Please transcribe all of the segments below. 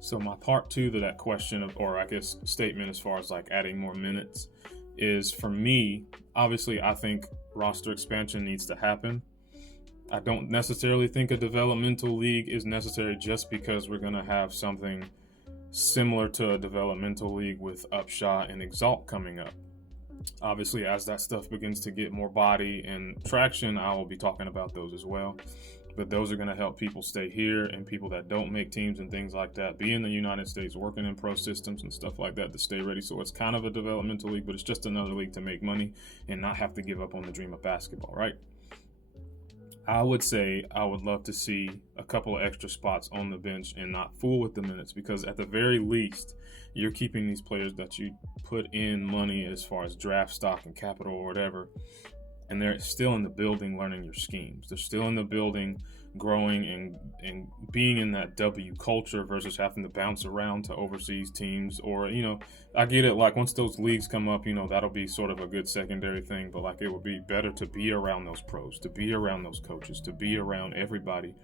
So my part two to that question or I guess statement as far as like adding more minutes is for me, obviously I think roster expansion needs to happen. I don't necessarily think a developmental league is necessary just because we're going to have something similar to a developmental league with Upshot and Exalt coming up. Obviously, as that stuff begins to get more body and traction, I will be talking about those as well. But those are going to help people stay here and people that don't make teams and things like that be in the United States working in pro systems and stuff like that to stay ready. So it's kind of a developmental league, but it's just another league to make money and not have to give up on the dream of basketball, right? I would say I would love to see a couple of extra spots on the bench and not fool with the minutes, because at the very least, you're keeping these players that you put in money as far as draft stock and capital or whatever, and they're still in the building learning your schemes. They're still in the building growing and being in that W culture versus having to bounce around to overseas teams. Or, I get it, like once those leagues come up, that'll be sort of a good secondary thing, but like it would be better to be around those pros, to be around those coaches, to be around everybody,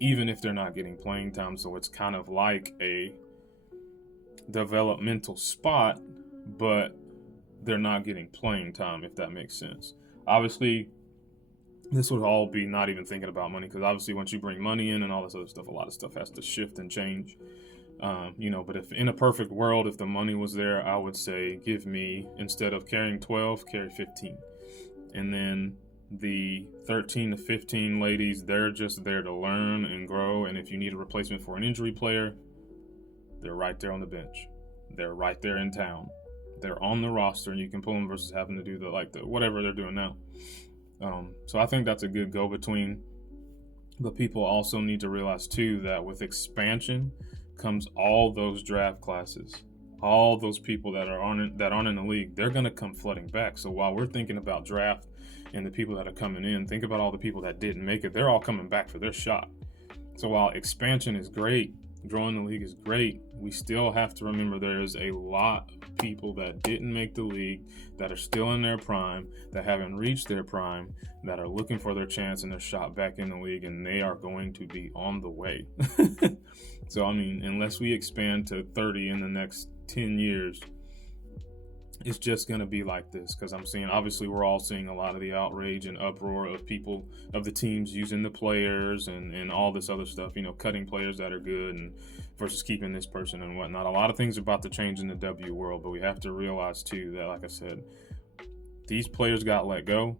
even if they're not getting playing time. So it's kind of like a developmental spot, but they're not getting playing time, if that makes sense. Obviously, this would all be not even thinking about money, because obviously once you bring money in and all this other stuff, a lot of stuff has to shift and change. But if in a perfect world, if the money was there, I would say give me, instead of carrying 12, carry 15. And then the 13 to 15 ladies, they're just there to learn and grow. And if you need a replacement for an injury player, they're right there on the bench. They're right there in town. They're on the roster, and you can pull them versus having to do the whatever they're doing now. So I think that's a good go-between. But people also need to realize, too, that with expansion comes all those draft classes. All those people that aren't in the league, they're going to come flooding back. So while we're thinking about draft and the people that are coming in, think about all the people that didn't make it. They're all coming back for their shot. So while expansion is great, growing the league is great, we still have to remember there's a lot of people that didn't make the league, that are still in their prime, that haven't reached their prime, that are looking for their chance and their shot back in the league, and they are going to be on the way. So, unless we expand to 30 in the next 10 years, it's just going to be like this, because obviously we're all seeing a lot of the outrage and uproar of people, of the teams using the players and all this other stuff, cutting players that are good and versus keeping this person and whatnot. A lot of things are about to change in the W world, but we have to realize too that, like I said, these players got let go,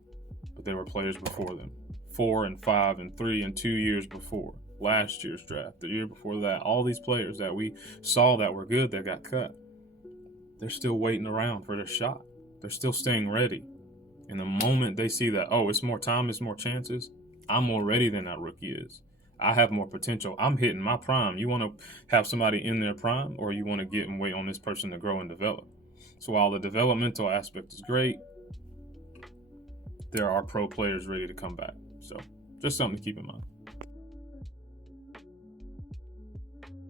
but there were players before them, 4 and 5 and 3 and 2 years before. Last year's draft, the year before that, all these players that we saw that were good that got cut, they're still waiting around for their shot. They're still staying ready. And the moment they see that, it's more time, it's more chances, I'm more ready than that rookie is. I have more potential. I'm hitting my prime. You want to have somebody in their prime, or you want to get and wait on this person to grow and develop? So while the developmental aspect is great, there are pro players ready to come back. So just something to keep in mind.